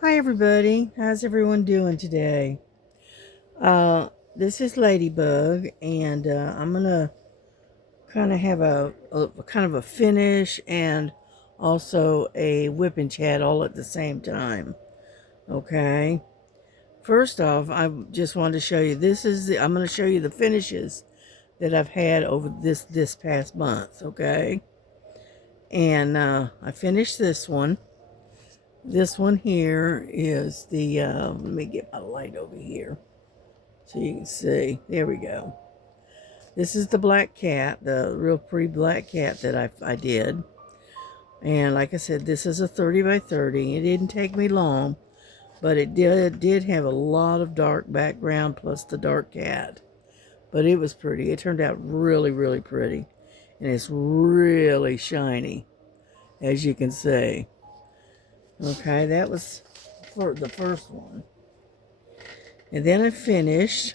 Hi everybody, how's everyone doing today? This is Ladybug, and I'm gonna kind of have a kind of a finish and also a whip and chat all at the same time. Okay. First off, I just wanted to show you I'm gonna show you the finishes that I've had over this past month. Okay. And I finished this one. This one here is the let me get my light over here so you can see. There we go. This is the black cat, the real pretty black cat that I did. And like I said, this is a 30 by 30. It didn't take me long, but it did have a lot of dark background plus the dark cat. But it was pretty. It turned out really, really pretty. And it's really shiny, as you can see. Okay, that was for the first one. And then I finished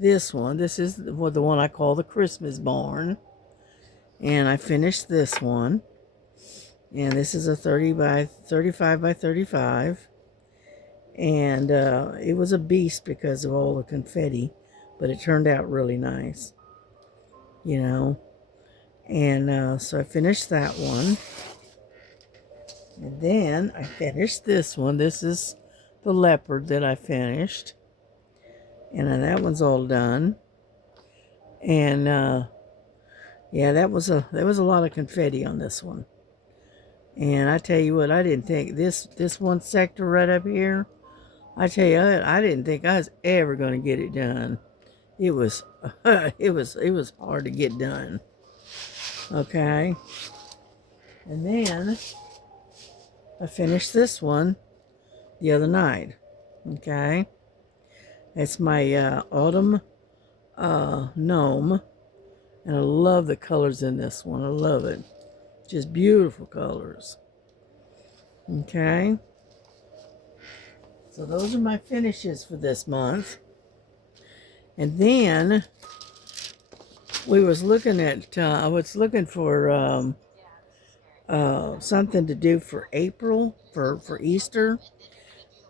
this one. This is the one I call the Christmas barn. And I finished this one. And this is a 30 by 35 by 35. And it was a beast because of all the confetti, but it turned out really nice, you know. And so I finished that one. And then I finished this one. This is the leopard that I finished. And then that one's all done. And yeah, there was a lot of confetti on this one. And I tell you what, I didn't think this one sector right up here, I tell you, I didn't think I was ever going to get it done. It was it was hard to get done. Okay. And then I finished this one the other night. Okay. It's my autumn gnome, and I love the colors in this one. I love it. Just beautiful colors. Okay. So those are my finishes for this month. And then we was looking at, I was looking for something to do for April, for Easter.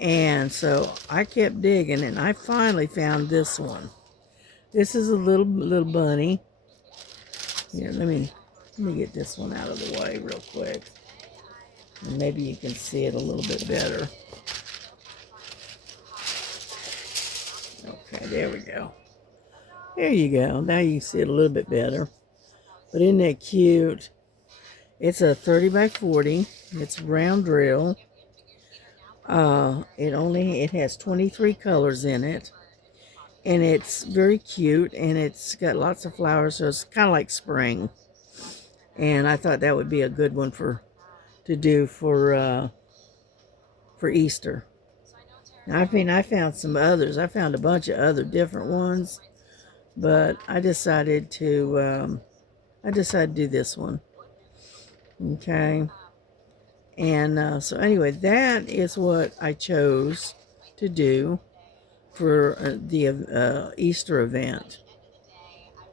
And so I kept digging, and I finally found this one. This is a little bunny. Here, let me get this one out of the way real quick. And maybe you can see it a little bit better. Okay, there we go. There you go. Now you can see it a little bit better. But isn't that cute? It's a 30 by 40. It's round drill. It has 23 colors in it. And it's very cute, and it's got lots of flowers, so it's kind of like spring. And I thought that would be a good one to do for Easter. I mean, I found some others. I found a bunch of other different ones, but I decided to do this one. Okay. And so anyway, that is what I chose to do for the Easter event.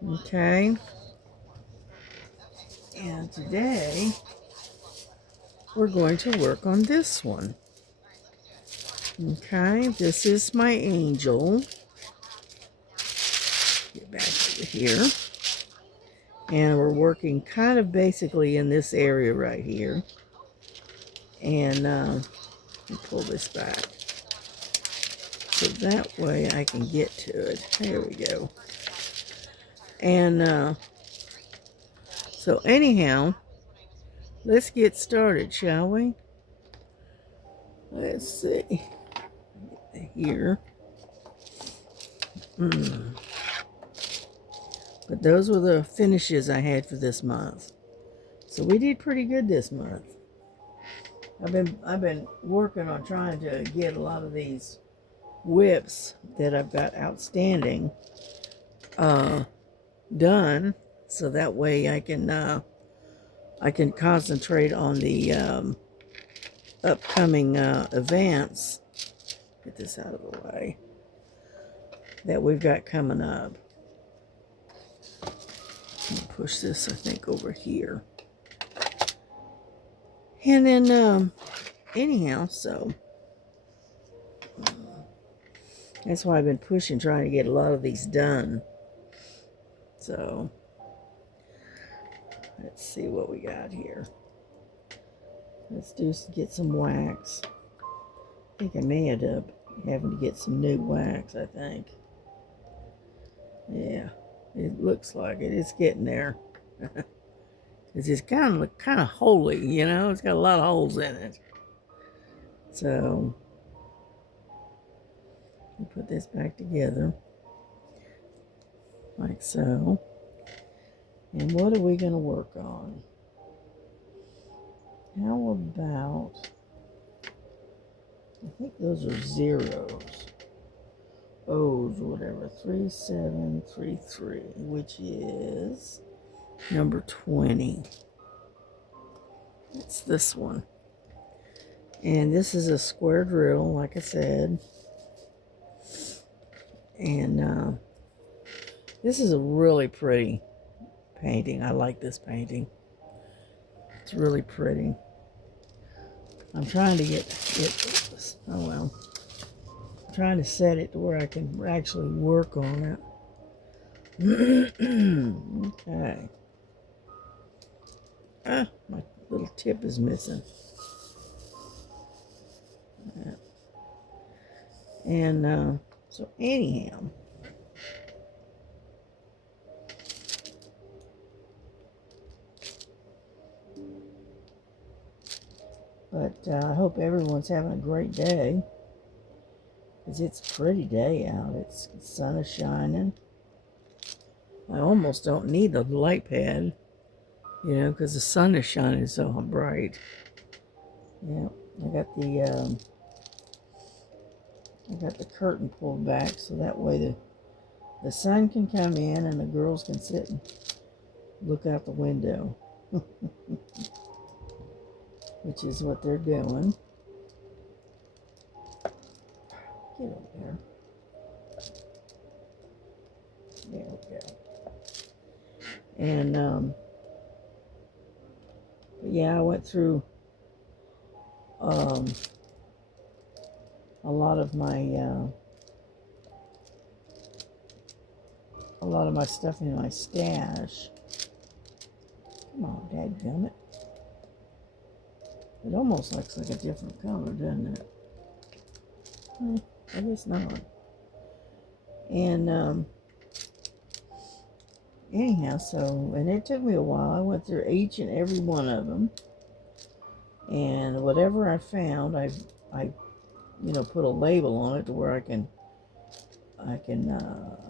Okay. And today we're going to work on this one. Okay, this is my angel. Get back over here. And we're working kind of basically in this area right here. And let me pull this back. So that way I can get to it. There we go. And so anyhow, let's get started, shall we? Let's see. Here. But those were the finishes I had for this month. So we did pretty good this month. I've been working on trying to get a lot of these whips that I've got outstanding done, so that way I can concentrate on the upcoming events. Get this out of the way that we've got coming up. Push this, I think, over here. And then anyhow, so That's why I've been pushing, trying to get a lot of these done. So, let's see what we got here. Let's get some wax. I think I may end up having to get some new wax, I think. Yeah, it looks like it. It's getting there. It's kind of holy, you know. It's got a lot of holes in it. So, we put this back together like so. And what are we going to work on? How about, I think those are zeros. O's, whatever. 3733, which is number 20. It's this one. And this is a square drill, like I said. And this is a really pretty painting. I like this painting. It's really pretty. I'm trying to get it, oh well. I'm trying to set it to where I can actually work on it. Okay. Ah, my little tip is missing. And so anyhow, but I hope everyone's having a great day, because it's a pretty day out. The sun is shining. I almost don't need the light pad, you know, because the sun is shining so bright. Yeah, I got the curtain pulled back so that way the sun can come in and the girls can sit and look out the window, which is what they're doing. Get over there. There we go. And yeah, I went through a lot of my stuff in my stash. Come on, dadgummit. It almost looks like a different color, doesn't it? I guess not. And anyhow, and it took me a while. I went through each and every one of them, and whatever I found, I put a label on it to where I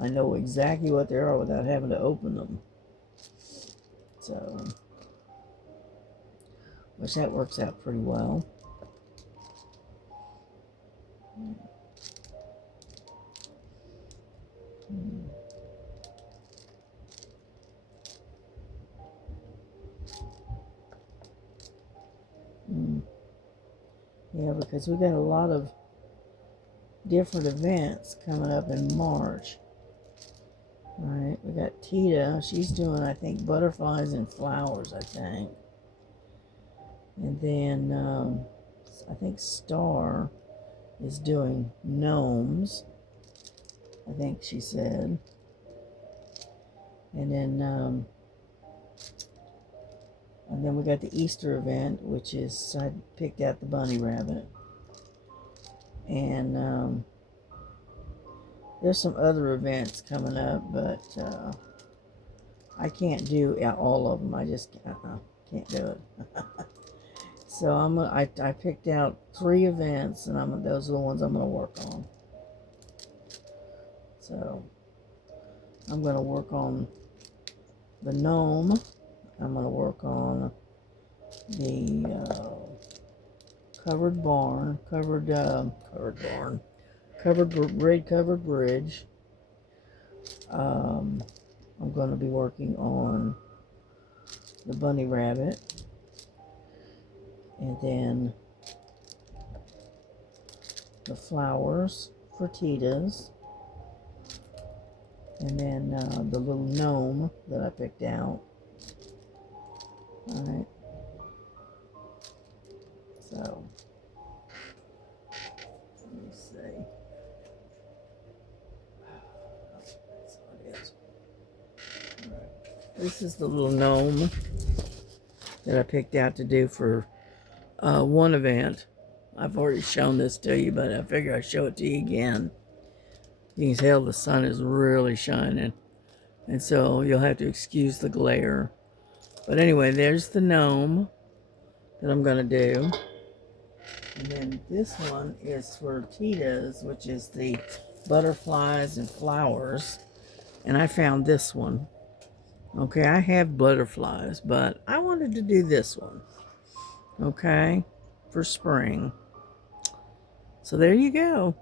know exactly what they are without having to open them. So, which that works out pretty well. Yeah, because we got a lot of different events coming up in March. Right, we got Tita. She's doing, I think, butterflies and flowers, I think. And then I think Star is doing gnomes, I think she said. And then we got the Easter event, which is, I picked out the bunny rabbit. And there's some other events coming up, but I can't do all of them. I just can't do it. So I picked out 3 events, and those are the ones I'm gonna work on. So I'm gonna work on the gnome. I'm gonna work on the covered bridge. I'm going to be working on the bunny rabbit, and then the flowers for Tita's, and then the little gnome that I picked out. Alright, so let me see. This is the little gnome that I picked out to do for one event. I've already shown this to you, but I figure I'd show it to you again. You can tell the sun is really shining, and so you'll have to excuse the glare. But anyway, there's the gnome that I'm going to do. And then this one is for Tita's, which is the butterflies and flowers. And I found this one. Okay, I have butterflies, but I wanted to do this one. Okay, for spring. So there you go.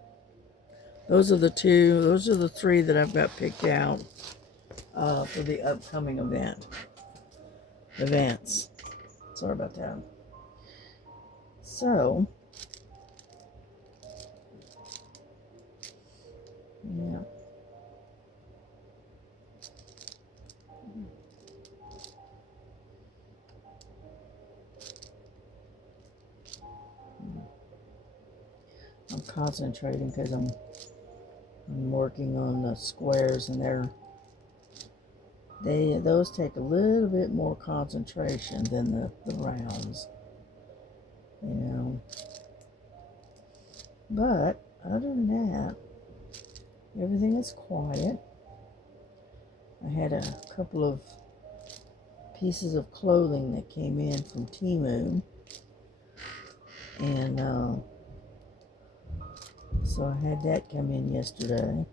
Those are the three that I've got picked out for the upcoming events. Sorry about that. So, yeah. I'm concentrating because I'm working on the squares, and those take a little bit more concentration than the rounds, you know. But other than that, everything is quiet. I had a couple of pieces of clothing that came in from Temu, and so I had that come in yesterday,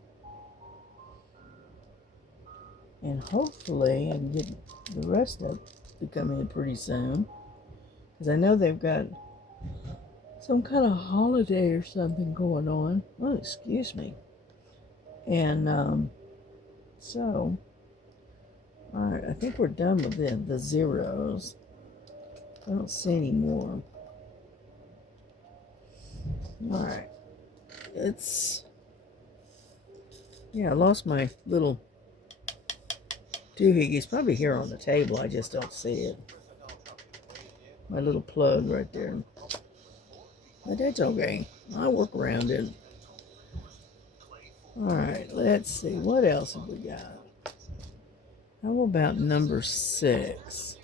and hopefully I can get the rest of it to come in pretty soon, because I know they've got some kind of holiday or something going on. Oh, excuse me. And so, all right, I think we're done with the zeros. I don't see any more. All right. Yeah, I lost my little doohickey. It's probably here on the table. I just don't see it. My little plug right there. But that's okay. I'll work around it. All right, let's see. What else have we got? How about number 6?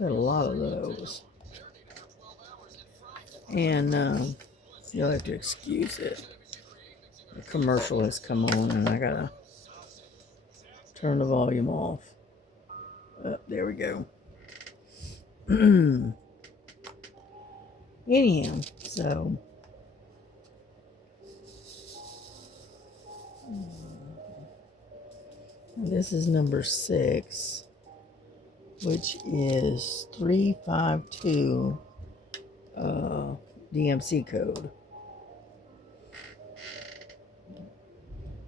Got a lot of those. And you'll have to excuse it. The commercial has come on, and I gotta turn the volume off. Oh, there we go. Anyhow, so this is number 6, which is 352 DMC code.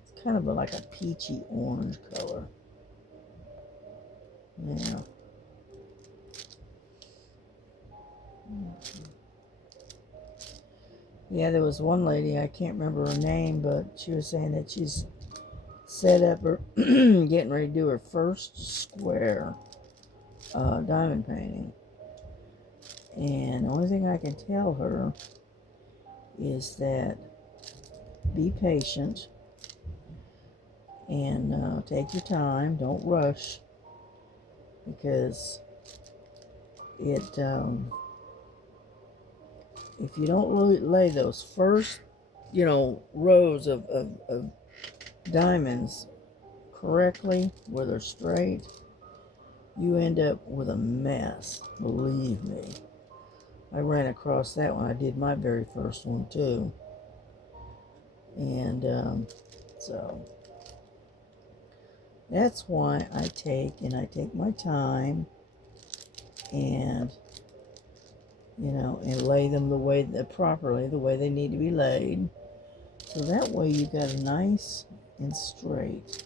It's kind of like a peachy orange color. Yeah. Yeah, there was one lady, I can't remember her name, but she was saying that she's set up or getting ready to do her first square diamond painting. And the only thing I can tell her is that be patient and take your time. Don't rush, because if you don't lay those first, rows of diamonds correctly, where they're straight, you end up with a mess. Believe me. I ran across that when I did my very first one too. And so that's why I take my time and and lay them properly, the way they need to be laid. So that way you got a nice and straight,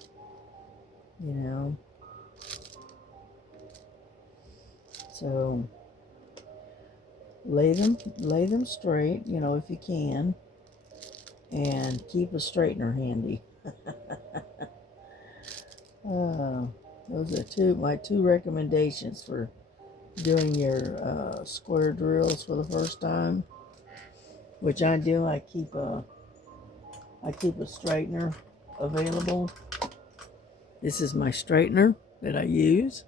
So lay them straight, if you can, and keep a straightener handy. Those are my two recommendations for doing your square drills for the first time, which I do. I keep a straightener available. This is my straightener, that I use,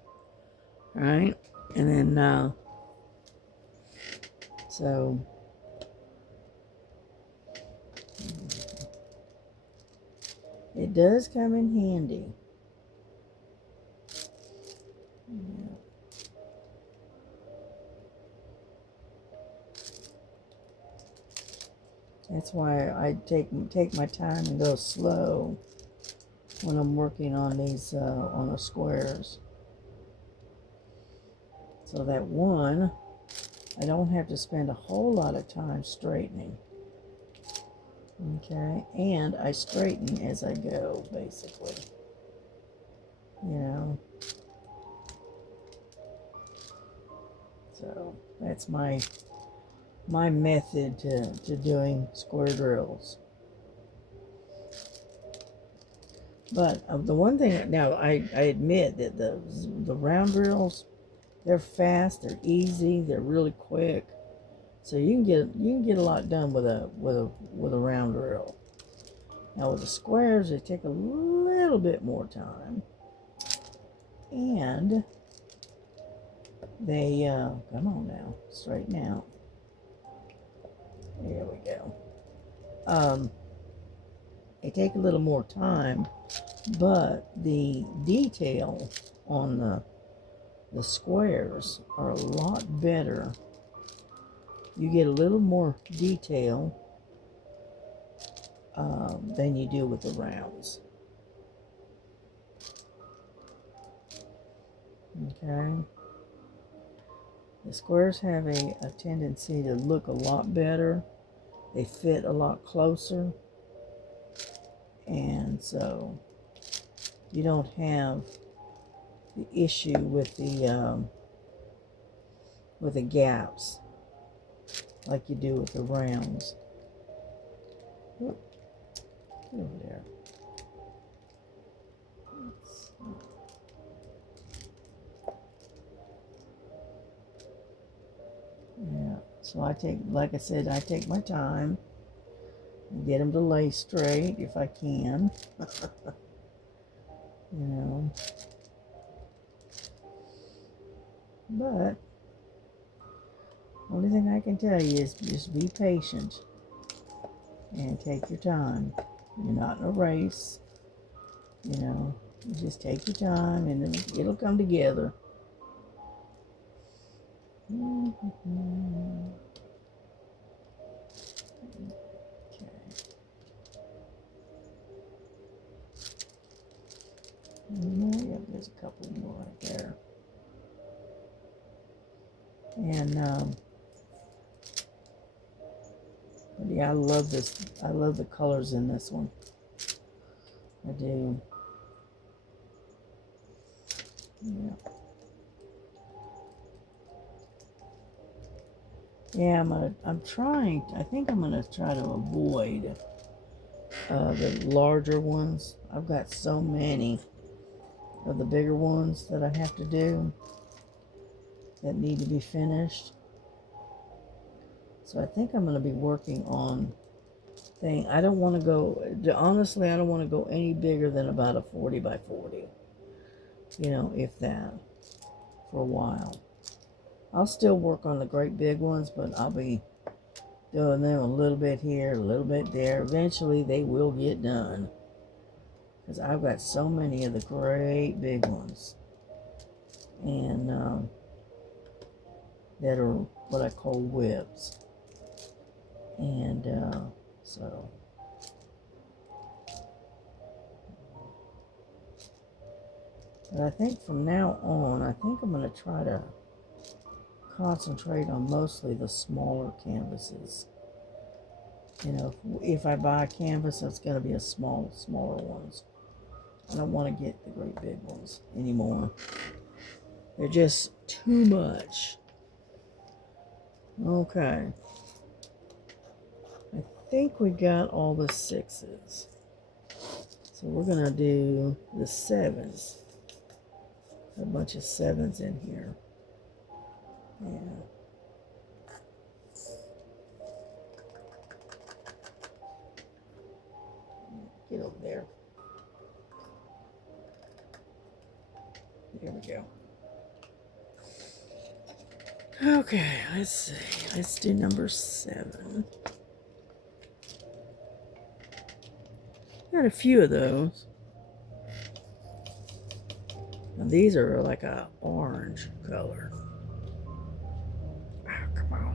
right? And then, so it does come in handy. Yeah. That's why I take my time and go slow when I'm working on these on the squares, so that one, I don't have to spend a whole lot of time straightening. Okay, and I straighten as I go, basically. You know, so that's my method to doing square drills. But the one thing, now I admit that the round drills, they're fast, they're easy, they're really quick. So you can get a lot done with a round drill. Now with the squares, they take a little bit more time, and they come on now, straighten out. There we go. They take a little more time, but the detail on the squares are a lot better. You get a little more detail than you do with the rounds. Okay. The squares have a tendency to look a lot better. They fit a lot closer. And so you don't have the issue with the gaps like you do with the rounds. Whoop, get over there. Yeah, so like I said, I take my time and get them to lay straight if I can. You know, but only thing I can tell you is just be patient and take your time. You're not in a race, you know. You just take your time and then it'll come together. Okay. Yeah, there's a couple more right there. And but yeah, I love this. I love the colors in this one. I do. Yeah. Yeah, I'm trying. I think I'm gonna try to avoid the larger ones. I've got so many of the bigger ones that I have to do that need to be finished. So I think I'm gonna be working on thing. I don't want to go. Honestly, I don't want to go any bigger than about a 40 by 40. You know, if that, for a while. I'll still work on the great big ones, but I'll be doing them a little bit here, a little bit there. Eventually, they will get done. Because I've got so many of the great big ones. And that are what I call whips. And so... But I think from now on, I think I'm going to try to concentrate on mostly the smaller canvases. You know, if I buy a canvas, it's going to be smaller ones. I don't want to get the great big ones anymore. They're just too much. Okay. I think we got all the 6s. So we're going to do the 7s. A bunch of 7s in here. Yeah. Get over there. we go. Okay, let's see. Let's do number 7. Got a few of those. Now these are like a orange color. Oh, come on.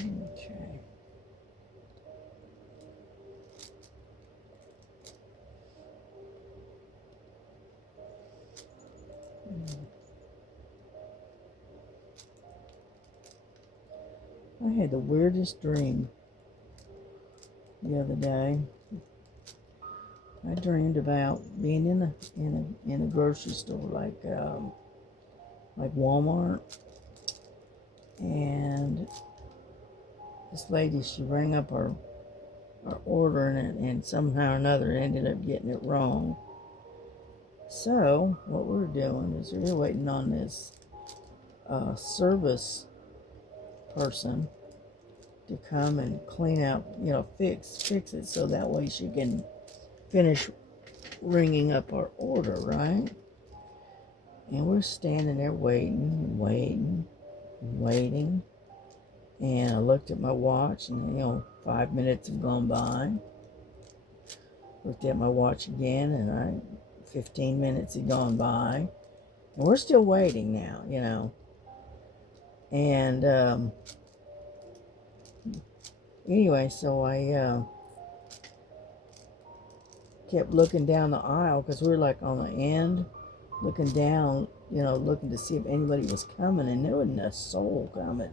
Okay. I had the weirdest dream the other day. I dreamed about being in a grocery store like Walmart, and this lady, she rang up our order, and somehow or another ended up getting it wrong. So what we're doing is we're waiting on this service person to come and clean out, fix it, so that way she can finish ringing up our order, right? And we're standing there waiting. And I looked at my watch, and 5 minutes have gone by. Looked at my watch again, and 15 minutes had gone by. And we're still waiting now, And anyway, so I kept looking down the aisle, because we were like on the end, looking down, looking to see if anybody was coming, and there wasn't a soul coming.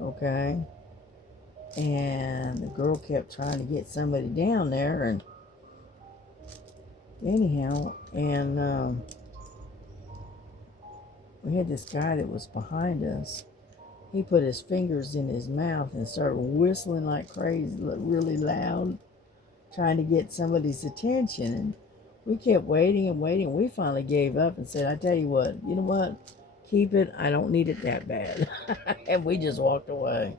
Okay? And the girl kept trying to get somebody down there, and anyhow, and we had this guy that was behind us. He put his fingers in his mouth and started whistling like crazy, really loud, trying to get somebody's attention. And we kept waiting and waiting. We finally gave up and said, I tell you what, keep it. I don't need it that bad. And we just walked away.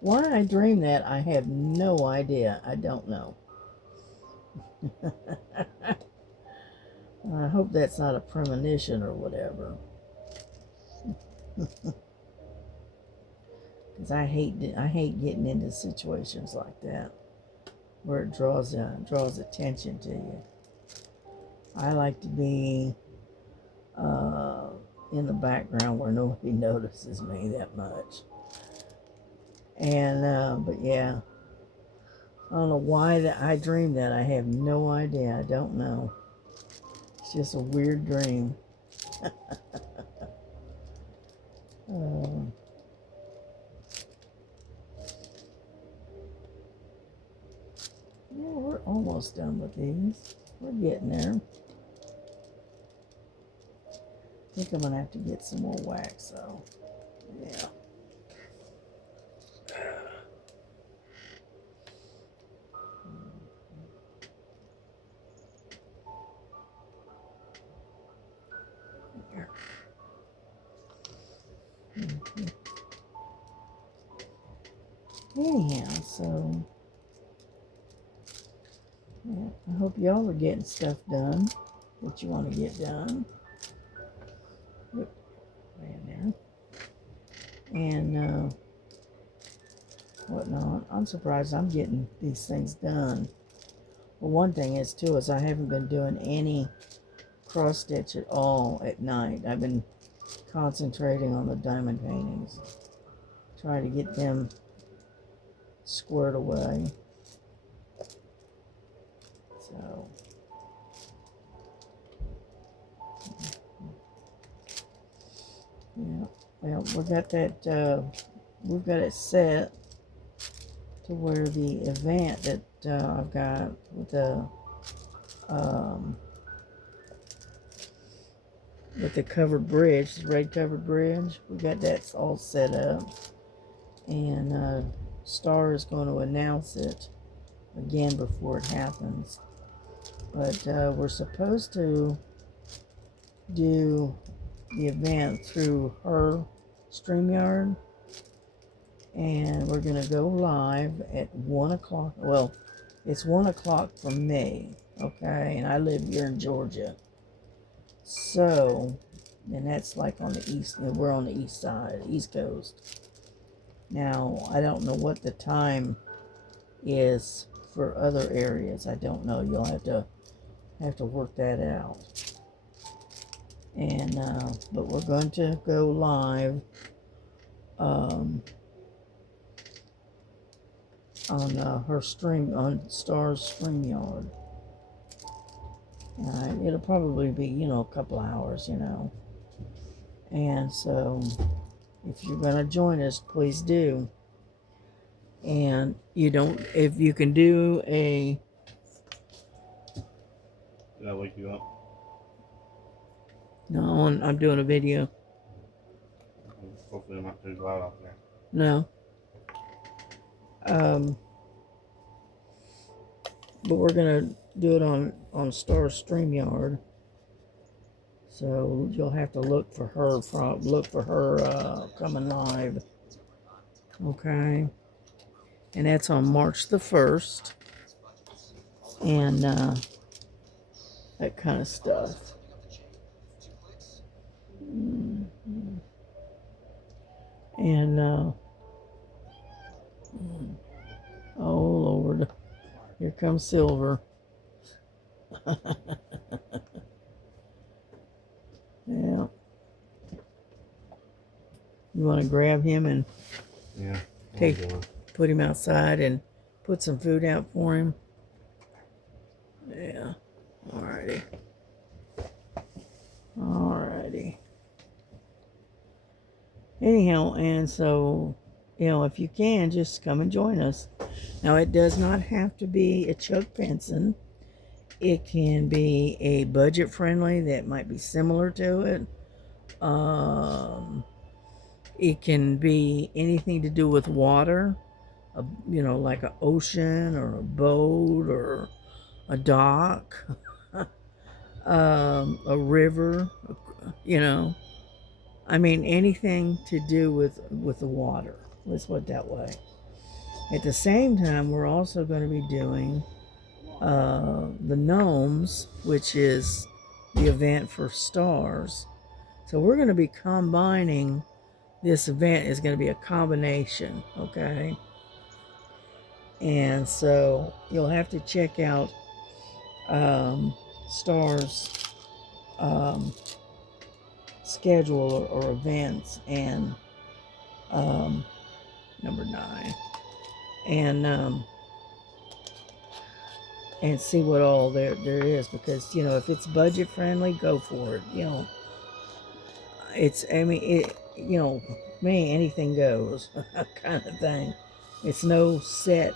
Why I dreamed that, I have no idea. I don't know. I hope that's not a premonition or whatever. Because I hate getting into situations like that where it draws attention to you. I like to be in the background where nobody notices me that much. And but yeah, I don't know why that I dreamed that. I have no idea. I don't know. It's just a weird dream. Yeah, we're almost done with these. We're getting there. I think I'm going to have to get some more wax, though. Yeah. Here. Anyhow, so yeah, I hope y'all are getting stuff done, what you want to get done. Way in there. And whatnot. I'm surprised I'm getting these things done. Well, one thing is, too, is I haven't been doing any cross stitch at all at night. I've been concentrating on the diamond paintings. Try to get them squared away. So, yeah. Well, we've got it set to where the event that I've got with the covered bridge, the red covered bridge, we got that all set up, and Star is going to announce it again before it happens. But we're supposed to do the event through her StreamYard, and we're gonna go live at 1 o'clock. Well, it's 1 o'clock for me, okay, and I live here in Georgia, so, and that's like on the east. We're on the east side, East Coast. Now, I don't know what the time is for other areas. I don't know. You'll have to work that out. And but we're going to go live on her stream on Star's StreamYard. It'll probably be a couple hours, and so if you're gonna join us, please do. And if you can do a. Did I wake you up? No, I'm doing a video. Hopefully I'm not too loud out there. No. But we're gonna do it on Star StreamYard. So you'll have to look for her coming live. Okay. And that's on March the 1st. And that kind of stuff. And oh Lord, here comes Silver. Yeah. You want to grab him and put him outside and put some food out for him? Yeah. Alrighty. Anyhow, and so, if you can, just come and join us. Now, it does not have to be a Chuck Benson. It can be a budget friendly that might be similar to it. It can be anything to do with water, like an ocean or a boat or a dock, a river, anything to do with the water. Let's put it that way. At the same time, we're also going to be doing the Gnomes, which is the event for Stars. So we're going to be combining. This event is going to be a combination, okay? And so you'll have to check out Stars schedule or events and number 9 and see what all there is, because if it's budget friendly, go for it. Anything goes kind of thing. It's no set.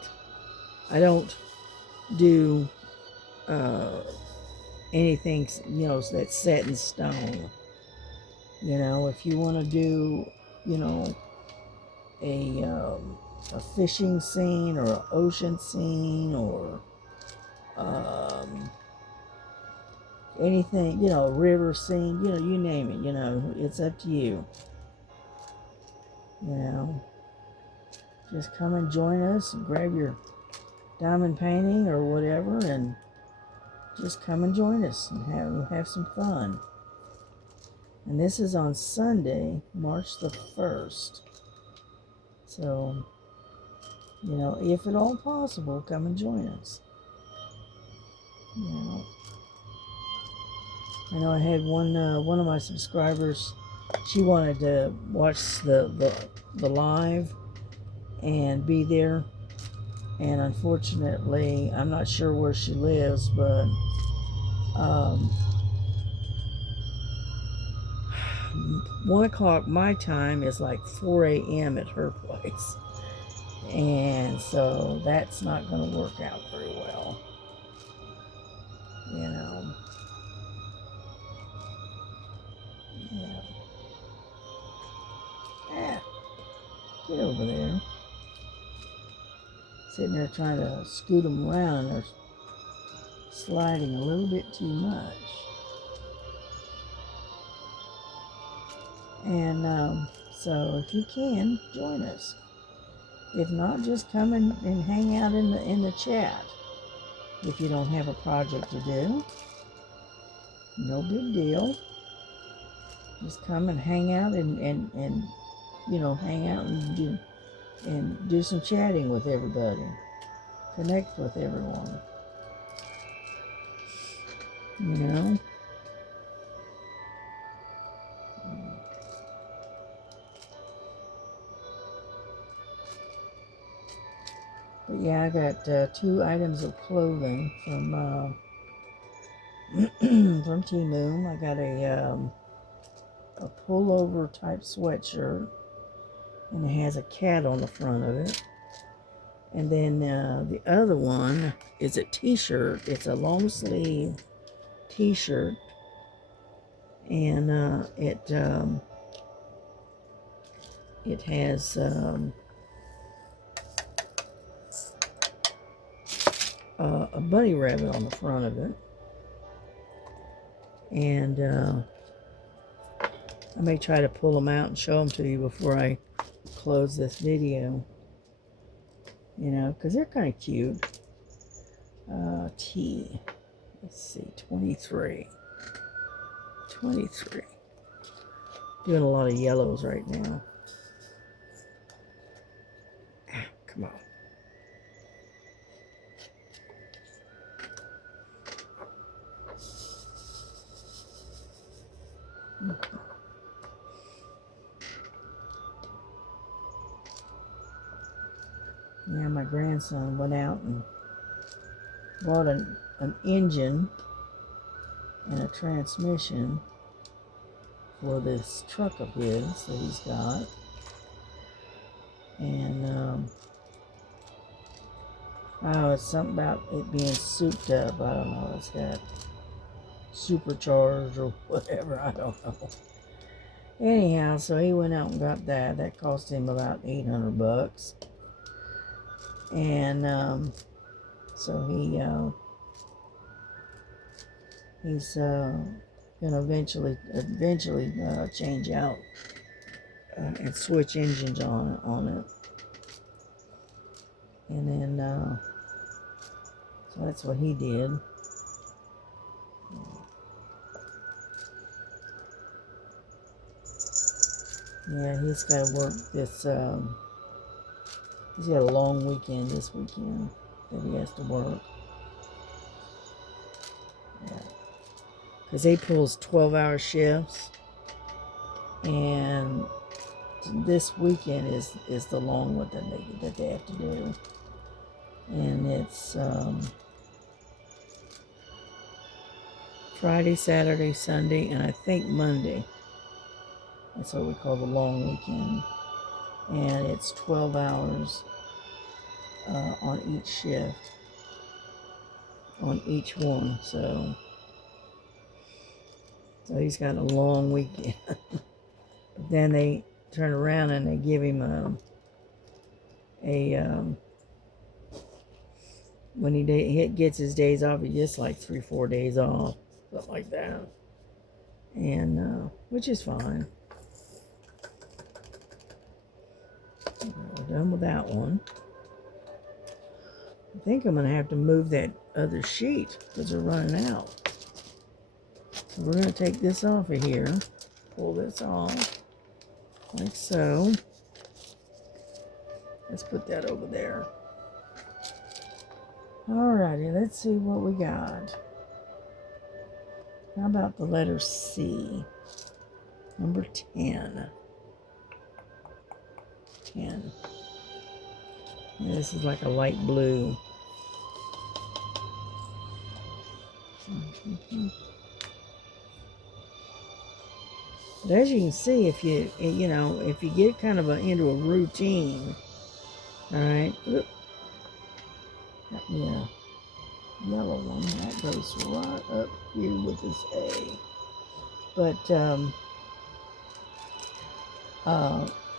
I don't do anything that's set in stone. If you want to do a fishing scene or an ocean scene or anything, river scene, you name it, it's up to you. Just come and join us and grab your diamond painting or whatever, and just come and join us and have some fun. And this is on Sunday, March the 1st. So, if at all possible, come and join us. I know I had one of my subscribers. She wanted to watch the live and be there, and unfortunately, I'm not sure where she lives, but 1 o'clock my time is like 4 a.m. at her place, and so that's not going to work out very well. Get over there. Sitting there trying to scoot them around. They're sliding a little bit too much. And so if you can, join us. If not, just come and hang out in the chat. If you don't have a project to do, no big deal. Just come and hang out and hang out and do some chatting with everybody. Connect with everyone. You know? But yeah, I got 2 items of clothing from from Temu. I got a pullover type sweatshirt, and it has a cat on the front of it. And then the other one is a t-shirt. It's a long sleeve t-shirt, and it has a bunny rabbit on the front of it. And I may try to pull them out and show them to you before I close this video. You know, because they're kind of cute. Let's see, 23. Doing a lot of yellows right now. Come on. Yeah, my grandson went out and bought an engine and a transmission for this truck of his that he's got. And it's something about it being souped up. I don't know. It's got supercharged or whatever. I don't know. Anyhow, so he went out and got that. That cost him about $800. And so he's gonna eventually change out and switch engines on it. And then so that's what he did. Yeah, he's got to work this. He's got a long weekend this weekend that he has to work. Yeah. Because he pulls 12-hour shifts, and this weekend is the long one that they have to do, and it's Friday, Saturday, Sunday, and I think Monday. That's what we call the long weekend, and it's 12 hours on each shift, on each one. So he's got a long weekend. But then they turn around and they give him when he gets his days off, he gets like 3-4 days off, something like that, and which is fine. We're done with that one. I think I'm gonna have to move that other sheet because they're running out. So we're gonna take this off of here, pull this off like so. Let's put that over there. Alrighty, let's see what we got. How about the letter C? Number 10. 10. And this is like a light blue. But as you can see, if you get kind of into a routine, all right. Yeah, yellow one that goes right up here with this A. But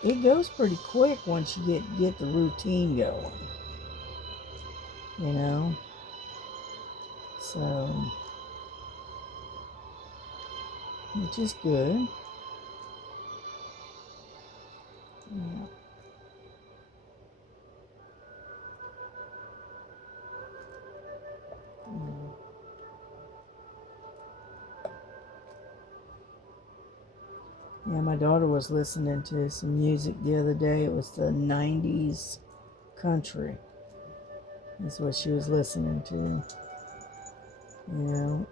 it goes pretty quick once you get the routine going. You know, so which is good. Yeah, my daughter was listening to some music the other day. It was the 90s country. That's what she was listening to. You know,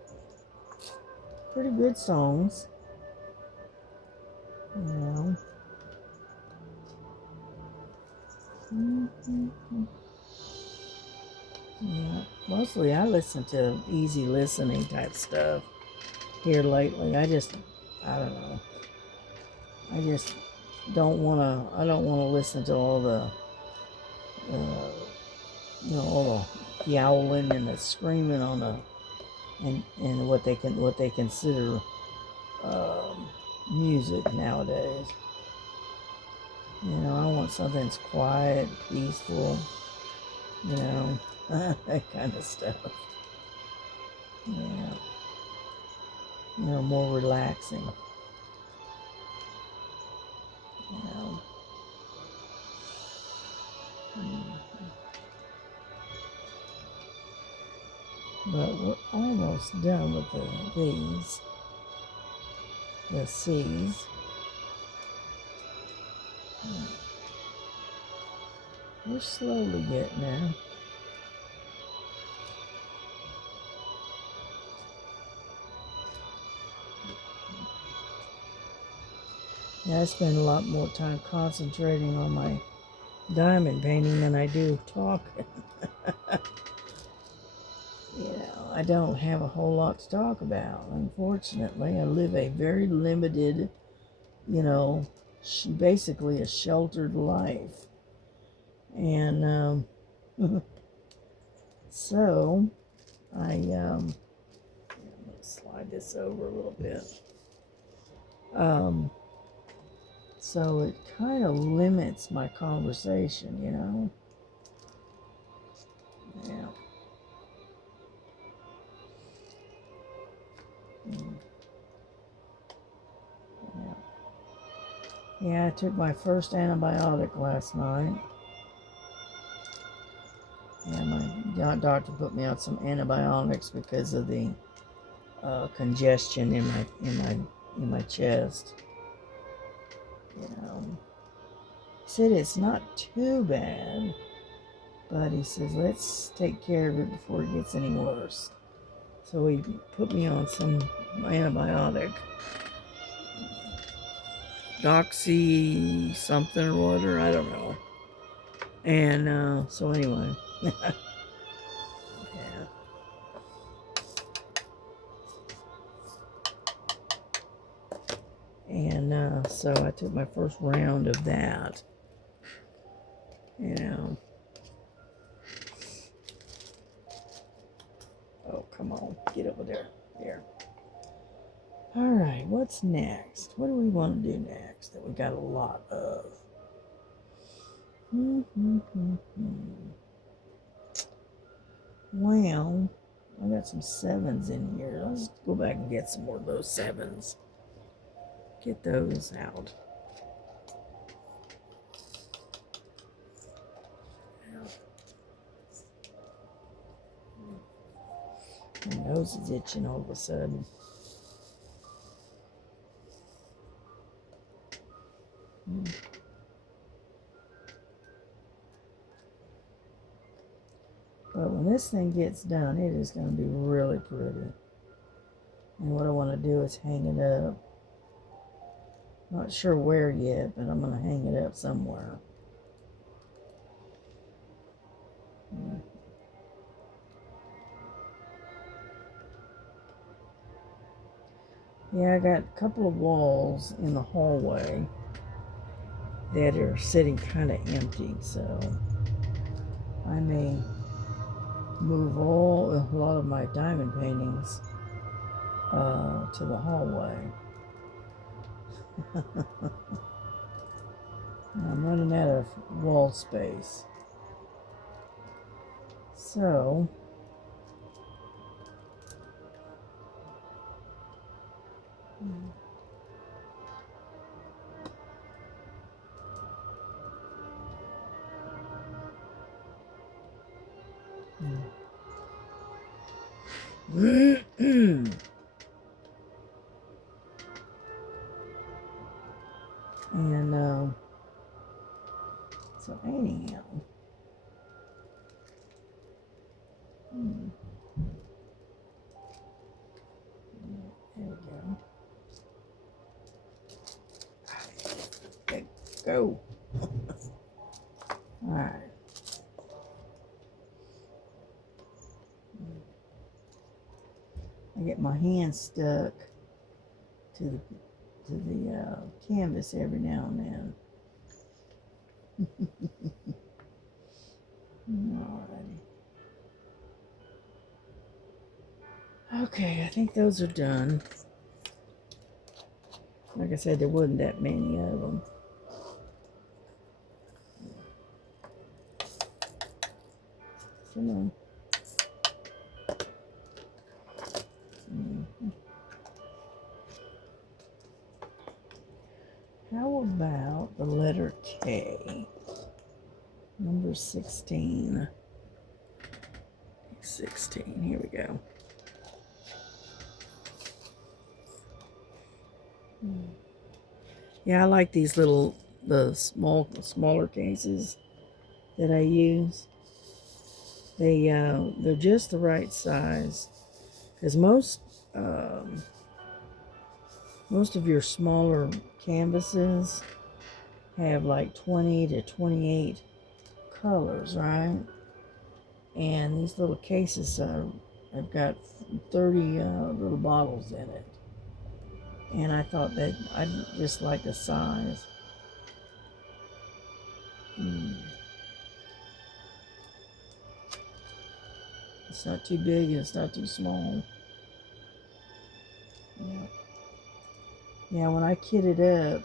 pretty good songs. You know. Yeah, mostly I listen to easy listening type stuff here lately. I don't know. I just I don't want to listen to all the, uh, all the yowling and the screaming on and what they consider music nowadays. You know, I want something that's quiet, peaceful, you know, that kind of stuff. Yeah, more relaxing. You know. But we're almost done with these. The C's. We're slowly getting there. Yeah, I spend a lot more time concentrating on my diamond painting than I do talking. I don't have a whole lot to talk about. Unfortunately, I live a very limited, you know, basically a sheltered life. And so I'm going to slide this over a little bit. So it kind of limits my conversation, you know? Yeah. Yeah. Yeah, I took my first antibiotic last night. Yeah, my doctor put me on some antibiotics because of the congestion in my chest. You know, he said it's not too bad, but he says let's take care of it before it gets any worse. So he put me on some antibiotic, doxy something or other, I don't know. And so anyway, yeah. And so I took my first round of that. You know. Oh, come on. Get over there. There. All right. What's next? What do we want to do next that we got a lot of? Well, I got some sevens in here. Let's go back and get some more of those sevens. Get those out. My nose is itching all of a sudden. But when this thing gets done, it is going to be really pretty. And what I want to do is hang it up. Not sure where yet, but I'm going to hang it up somewhere. Yeah, I got a couple of walls in the hallway that are sitting kind of empty, so I may move a lot of my diamond paintings to the hallway. I'm running out of wall space. So, go. All right. I get my hand stuck to the canvas every now and then. Alrighty. Okay, I think those are done. Like I said, there wasn't that many of them. Come on. How about the letter K? Number 16. 16. Here we go. Yeah, I like these the smaller cases that I use. They're just the right size, because most of your smaller canvases have like 20 to 28 colors, right? And these little cases have got 30 little bottles in it. And I thought that I just like the size. It's not too big and it's not too small. Yeah, when I kitted up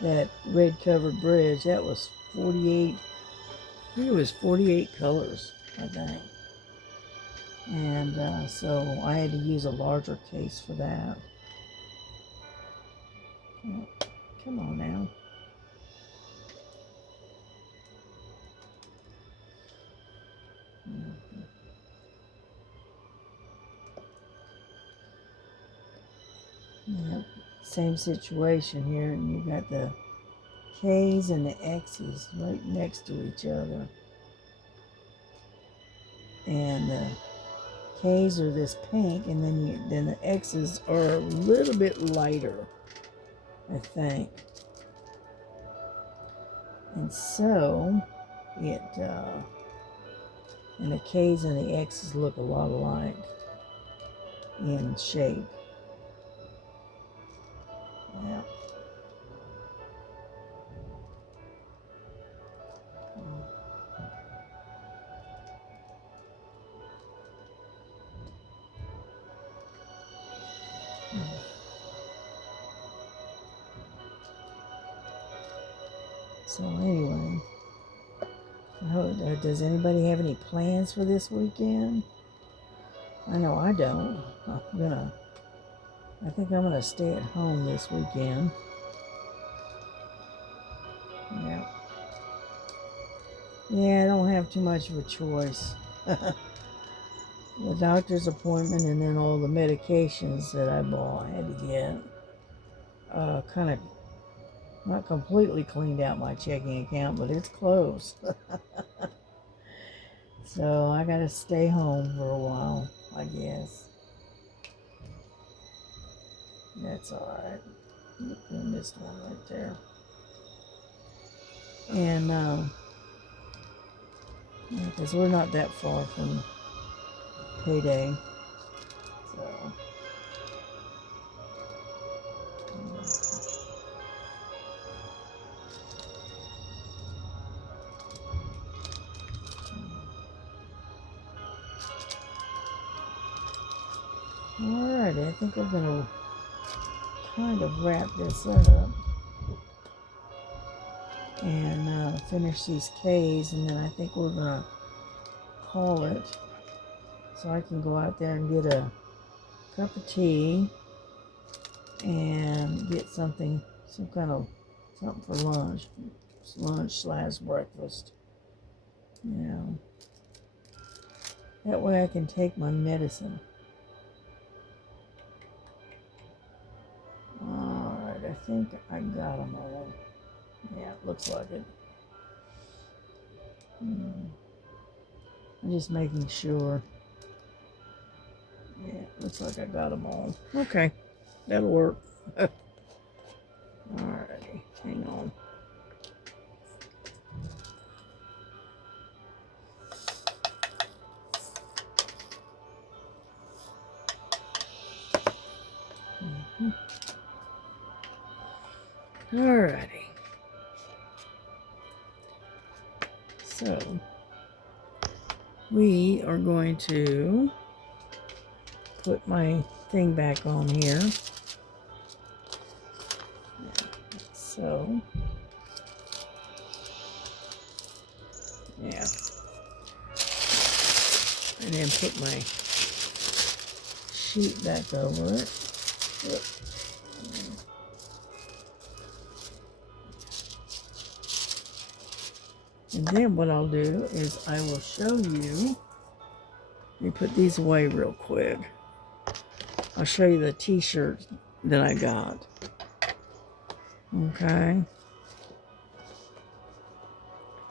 that red covered bridge, that was 48, I think it was 48 colors, I think. And so I had to use a larger case for that. Oh, come on now. Yep, same situation here, and you got the K's and the X's right next to each other. And the K's are this pink, and then the X's are a little bit lighter, I think. And so and the K's and the X's look a lot alike in shape. Yeah. So anyway, does anybody have any plans for this weekend? I know I don't. I think I'm gonna stay at home this weekend. Yeah. Yeah, I don't have too much of a choice. The doctor's appointment and then all the medications that I bought, I had to get. Kind of not completely cleaned out my checking account, but it's close. So I gotta stay home for a while, I guess. That's alright. I missed one right there. And because we're not that far from payday. So alright, I think we're gonna kind of wrap this up and finish these K's, and then I think we're gonna call it, so I can go out there and get a cup of tea and get something for lunch slash breakfast. That way I can take my medicine. Alright, I think I got them all. Yeah, it looks like it. I'm just making sure. Yeah, looks like I got them all. Okay, that'll work. Alrighty, hang on. Alrighty. So we are going to put my thing back on here. So, yeah. And then put my sheet back over it. And then what I'll do is I will show you. Let me put these away real quick. I'll show you the t-shirt that I got. Okay.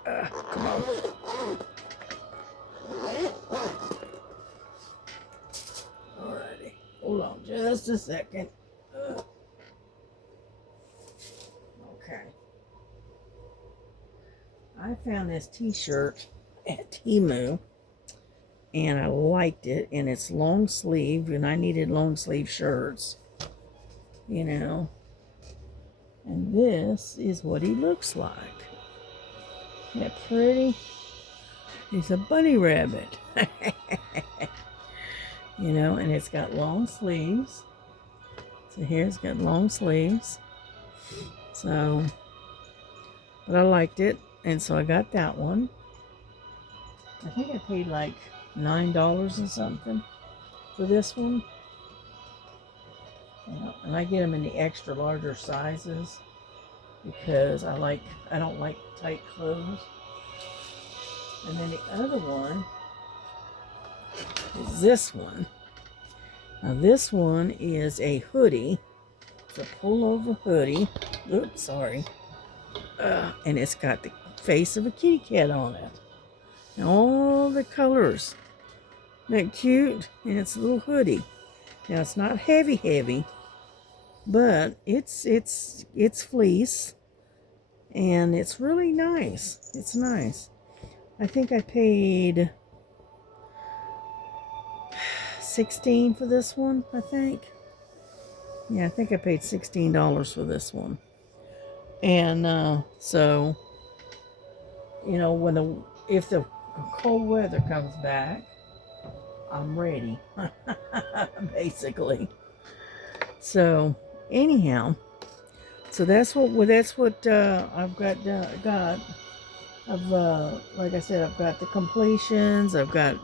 Come on. Alrighty. Hold on just a second. Okay. I found this t-shirt at Temu. And I liked it, and it's long sleeve, and I needed long sleeve shirts, you know. And this is what he looks like. Isn't that pretty? He's a bunny rabbit. You know, and it's got long sleeves. So here it's got long sleeves. So, but I liked it, and so I got that one. I think I paid like $9 and something for this one. Yeah, and I get them in the extra larger sizes because I don't like tight clothes. And then the other one is this one. Now this one is a hoodie. It's a pullover hoodie. Oops, sorry. And it's got the face of a kitty cat on it. And all the colors. Isn't that cute? And it's a little hoodie. Now it's not heavy, but it's fleece, and it's really nice. It's nice. I think I paid $16 for this one. I think. Yeah, I think I paid $16 for this one. And so, you know, if the cold weather comes back, I'm ready, basically. So anyhow, so that's what I've got. I've like I said, I've got the completions. I've got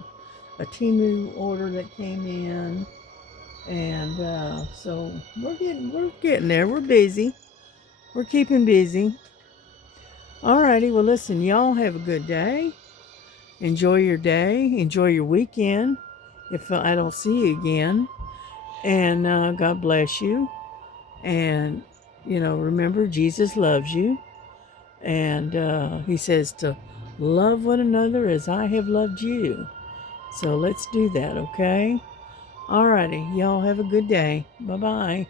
a Temu order that came in, and so we're getting there. We're busy. We're keeping busy. Alrighty, well listen, y'all have a good day. Enjoy your day. Enjoy your weekend. If I don't see you again. And God bless you. And, you know, remember, Jesus loves you. And he says to love one another as I have loved you. So let's do that, okay? Alrighty. Y'all have a good day. Bye-bye.